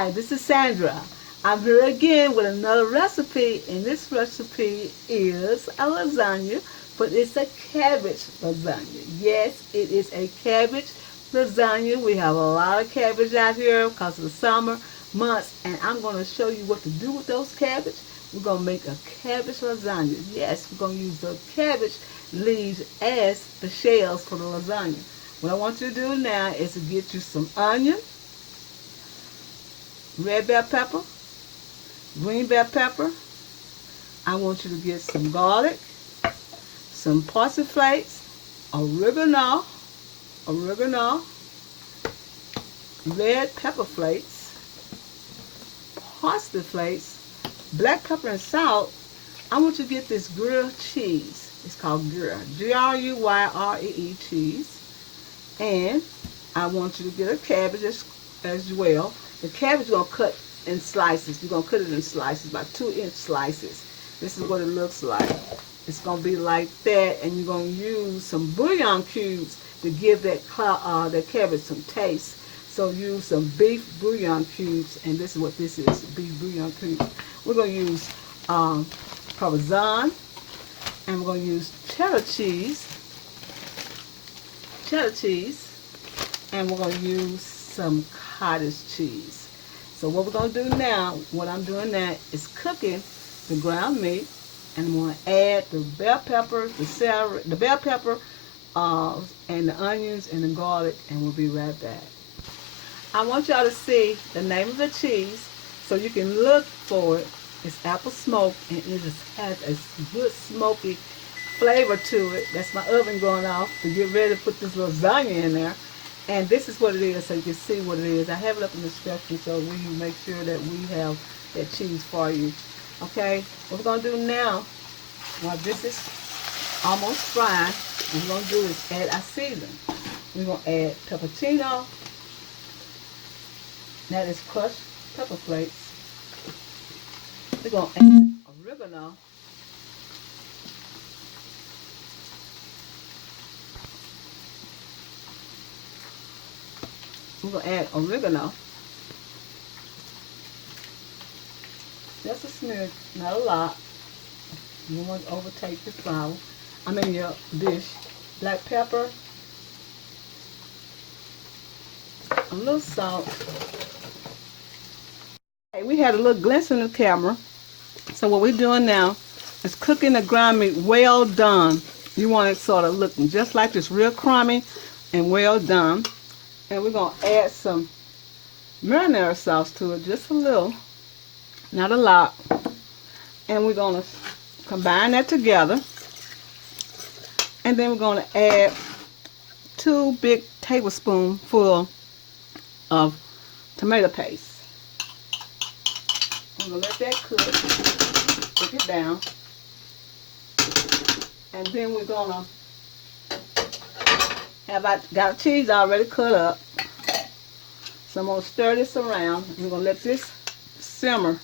Hi, this is Sandra. I'm here again with another recipe, and this recipe is a lasagna, but it's a cabbage lasagna. Yes, it is a cabbage lasagna. We have a lot of cabbage out here because of the summer months, and I'm going to show you what to do with those cabbage. We're going to make a cabbage lasagna. Yes, we're going to use the cabbage leaves as the shells for the lasagna. What I want you to do now is to get you some onion, red bell pepper, green bell pepper. I want you to get some garlic, some parsley flakes, oregano, red pepper flakes, parsley flakes, black pepper and salt. I want you to get this grilled cheese. It's called Gruyere, Gruyere cheese. And I want you to get a cabbage as well. The cabbage is going to cut in slices. You're going to cut it in slices, about 2-inch slices. This is what it looks like. It's going to be like that, and you're going to use some bouillon cubes to give that cabbage some taste. So use some beef bouillon cubes, and this is what this is, beef bouillon cubes. We're going to use Parmesan, and we're going to use cheddar cheese, and we're going to use some cottage cheese. So what we're going to do now, what I'm doing now is cooking the ground meat, and I'm going to add the bell pepper, the celery, the bell pepper, and the onions and the garlic, and we'll be right back. I want y'all to see the name of the cheese so you can look for it. It's apple smoke, and it just has a good smoky flavor to it. That's my oven going off to get ready to put this lasagna in there. And this is what it is, so you can see what it is. I have it up in the description so we can make sure that we have that cheese for you. Okay, what we're going to do now, while this is almost fried, what we're going to do is add our seasoning. We're going to add pepperino. That is crushed pepper flakes. We're going to add oregano. We're going to add oregano. Just a smidge, not a lot. You don't want to overtake your flour. Your dish. Black pepper. A little salt. Okay, we had a little glint in the camera. So what we're doing now is cooking the ground meat well done. You want it sort of looking just like this, real crummy and well done. And we're going to add some marinara sauce to it, just a little, not a lot. And we're going to combine that together. And then we're going to add 2 big tablespoons full of tomato paste. I'm going to let that cook it down. And then we're going to got cheese already cut up. So I'm going to stir this around. We're going to let this simmer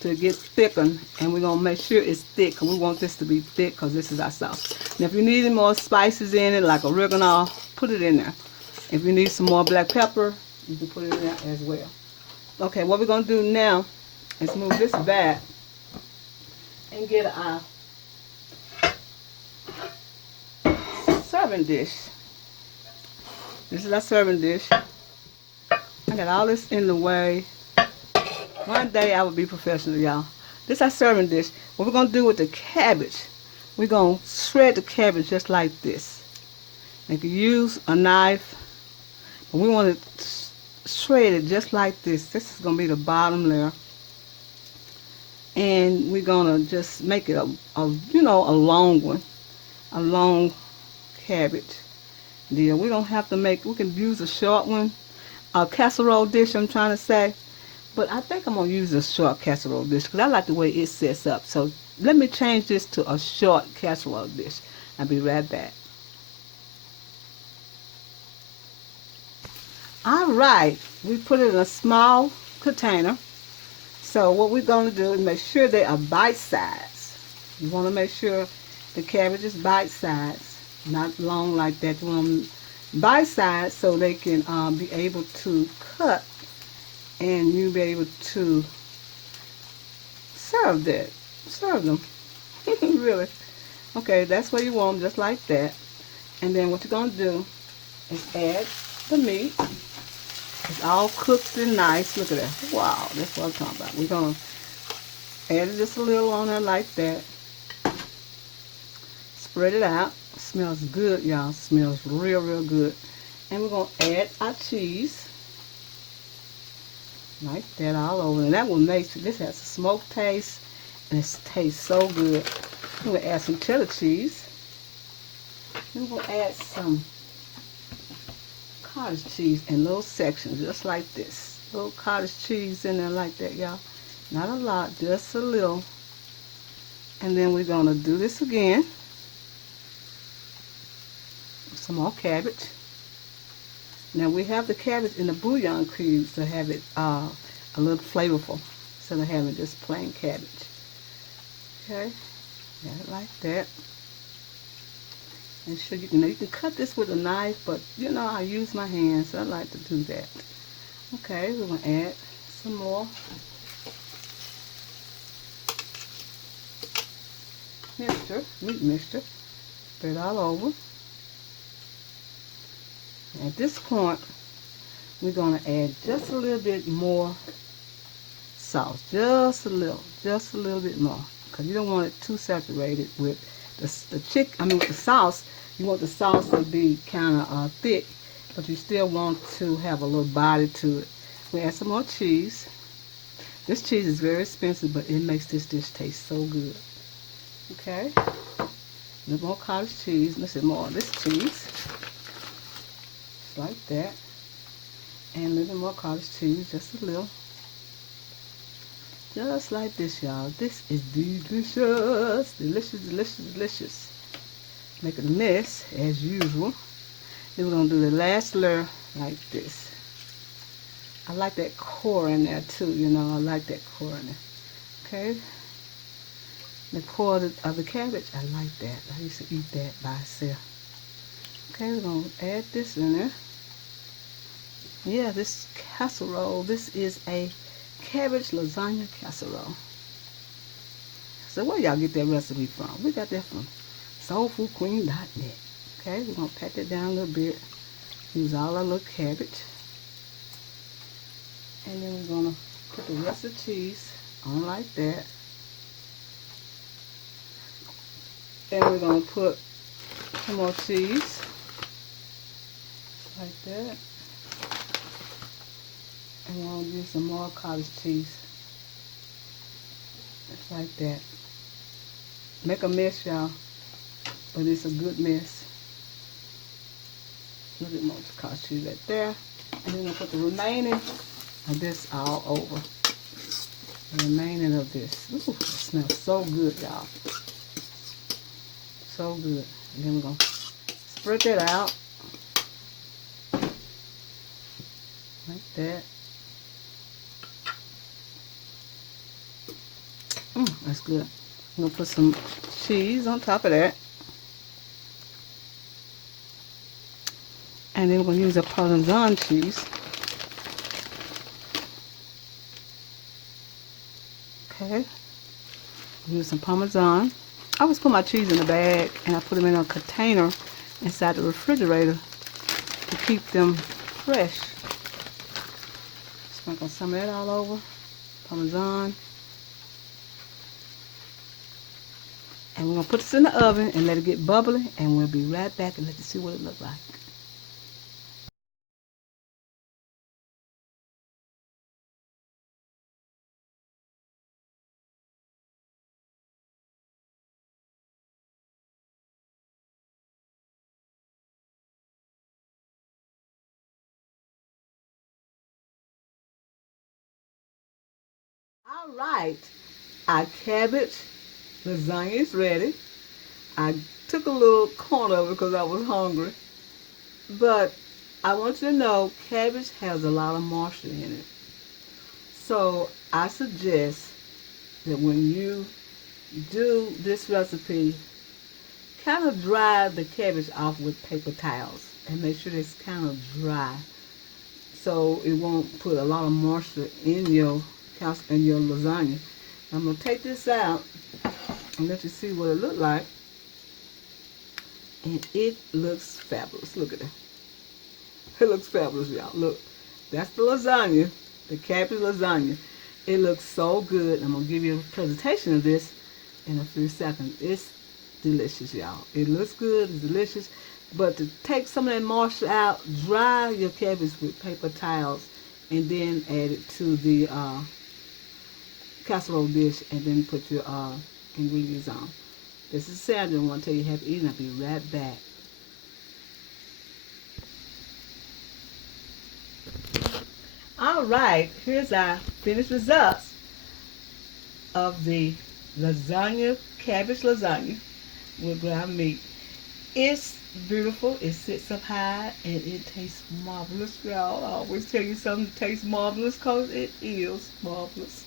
to get thickened, and we're going to make sure it's thick, because we want this to be thick because this is our sauce. Now if you need any more spices in it, like oregano, put it in there. If you need some more black pepper, you can put it in there as well. Okay, what we're going to do now is move this back and get our serving dish. This is our serving dish. I got all this in the way. One day I will be professional, y'all. This is our serving dish. What we're going to do with the cabbage, we're going to shred the cabbage just like this. You can use a knife, but we want to shred it just like this. This is going to be the bottom layer. And we're going to just make it a long one. A long cabbage deal. We don't have to make, we can use a short one. A casserole dish, I'm trying to say. But I think I'm going to use a short casserole dish because I like the way it sets up. So let me change this to a short casserole dish. I'll be right back. Alright, we put it in a small container. So what we're going to do is make sure they are bite-sized. You want to make sure the cabbage is bite-sized, not long like that. You want them bite-sized so they can be able to cut and you'll be able to serve that. Serve them. Really. Okay, that's what you want, just like that. And then what you're going to do is add the meat. It's all cooked and nice. Look at that. Wow, that's what I'm talking about. We're going to add just a little on there like that. Spread it out. Smells good, y'all. Smells real, real good. And we're going to add our cheese. Like that all over. And that will make, this has a smoked taste. And it tastes so good. I'm going to add some cheddar cheese. Then we're going to add some cottage cheese in little sections, just like this. Little cottage cheese in there like that, y'all. Not a lot, just a little. And then we're going to do this again. Some more cabbage. Now we have the cabbage in the bouillon cubes to have it a little flavorful instead of having just plain cabbage. Okay, got it like that. And sure you can cut this with a knife, but you know I use my hands, so I like to do that. Okay, we're gonna add some more mixture, meat mixture. Spread it all over. At this point, we're going to add just a little bit more sauce. Just a little bit more. Because you don't want it too saturated with with the sauce. You want the sauce to be kind of thick, but you still want to have a little body to it. We add some more cheese. This cheese is very expensive, but it makes this dish taste so good. Okay. A little more cottage cheese. Let's see more of this cheese. Like that, and a little more cottage cheese, just a little, just like this, y'all. This is delicious, delicious, delicious, delicious. Make it a mess as usual. Then we're gonna do the last layer like this. I like that core in there too, you know. I like that core in there. Okay, the core of the cabbage, I like that. I used to eat that by itself. Okay, we're gonna add this in there. Yeah, this casserole, this is a cabbage lasagna casserole. So where y'all get that recipe from? We got that from soulfoodqueen.net. Okay, we're going to pat that down a little bit. Use all our little cabbage. And then we're going to put the rest of the cheese on like that. And we're going to put some more cheese. Like that. And we're going to do some more cottage cheese. Just like that. Make a mess, y'all. But it's a good mess. A little bit more cottage cheese right there. And then we're going to put the remaining of this all over. The remaining of this. Ooh, it smells so good, y'all. So good. And then we're going to spread that out. Like that. That's good. I'm going to put some cheese on top of that. And then we're going to use a Parmesan cheese. Okay. Use some Parmesan. I always put my cheese in a bag and I put them in a container inside the refrigerator to keep them fresh. Sprinkle some of that all over. Parmesan. And we're going to put this in the oven and let it get bubbly, and we'll be right back and let you see what it looks like. All right, our cabbage lasagna is ready. I took a little corner of it because I was hungry. But I want you to know cabbage has a lot of moisture in it. So I suggest that when you do this recipe, kind of dry the cabbage off with paper towels and make sure it's kind of dry so it won't put a lot of moisture in your lasagna. I'm gonna take this out and let you see what it look like, and it looks fabulous. Look at it. It looks fabulous, y'all. Look, that's the lasagna, the cabbage lasagna. It looks so good. I'm gonna give you a presentation of this in a few seconds. It's delicious, y'all. It looks good, it's delicious. But to take some of that moisture out, dry your cabbage with paper towels, and then add it to the casserole dish, and then put your ingredients on. This is Sandra. I want to tell you happy eating. I'll be right back. All right, here's our finished results of the cabbage lasagna with ground meat. It's beautiful. It sits up high and it tastes marvelous, y'all. I always tell you something tastes marvelous because it is marvelous.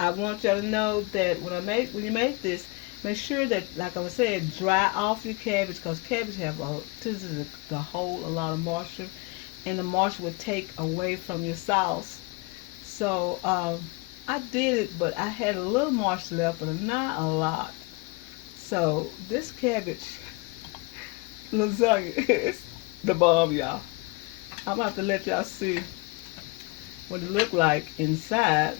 I want y'all to know that when you make this, make sure that, like I was saying, dry off your cabbage, because cabbage tends to hold a lot of moisture, and the moisture would take away from your sauce. So I did it, but I had a little moisture left, but not a lot. So this cabbage lasagna is the bomb, y'all. I'm gonna have to let y'all see what it looked like inside.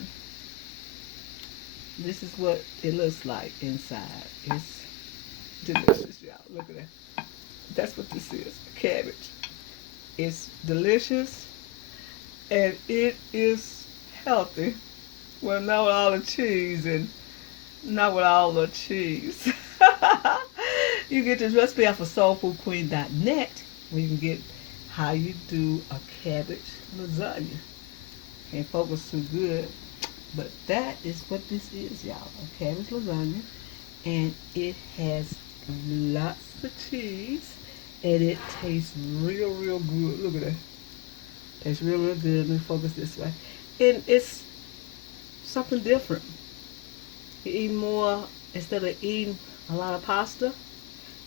This is what it looks like inside. It's delicious, y'all. Look at that. That's what this is, cabbage. It's delicious, and it is healthy. Well, not with all the cheese, and not with all the cheese. You get this recipe off of soulfoodqueen.net, where you can get how you do a cabbage lasagna. Can't focus too good, but that is what this is, y'all. A cabbage lasagna, and it has lots of cheese, and it tastes real, real good. Look at that. Tastes real, real good. Let me focus this way. And it's something different. You eat more, instead of eating a lot of pasta,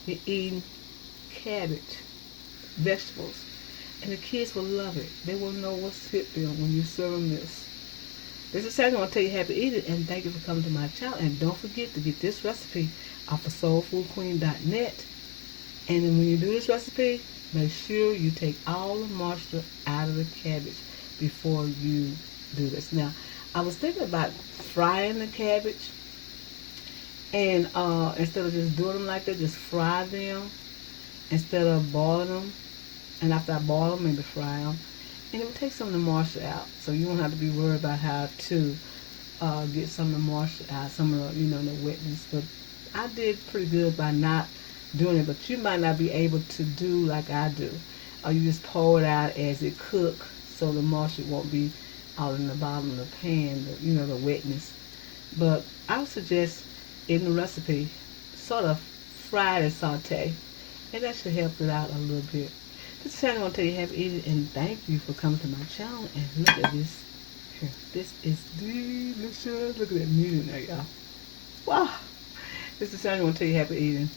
you're eating cabbage, vegetables. And the kids will love it. They will know what's hit them when you serve them this. This is Sandra. I want to tell you happy eating, and thank you for coming to my channel. And don't forget to get this recipe off of soulfoodqueen.net. And then when you do this recipe, make sure you take all the moisture out of the cabbage before you do this. Now, I was thinking about frying the cabbage, and instead of just doing them like that, just fry them instead of boiling them. And after I boil them, maybe fry them, and it would take some of the moisture out, so you won't have to be worried about how to get some of the moisture out, some of the, the wetness. But I did pretty good by not doing it, but you might not be able to do like I do. Or you just pour it out as it cooks, so the moisture won't be all in the bottom of the pan, the wetness. But I would suggest in the recipe, sort of fry and saute, and that should help it out a little bit. This channel, I want to tell you happy eating, and thank you for coming to my channel. And look at this here. This is delicious. Look at that meat in there, y'all. Wow. This is channel, I want to tell you happy eating.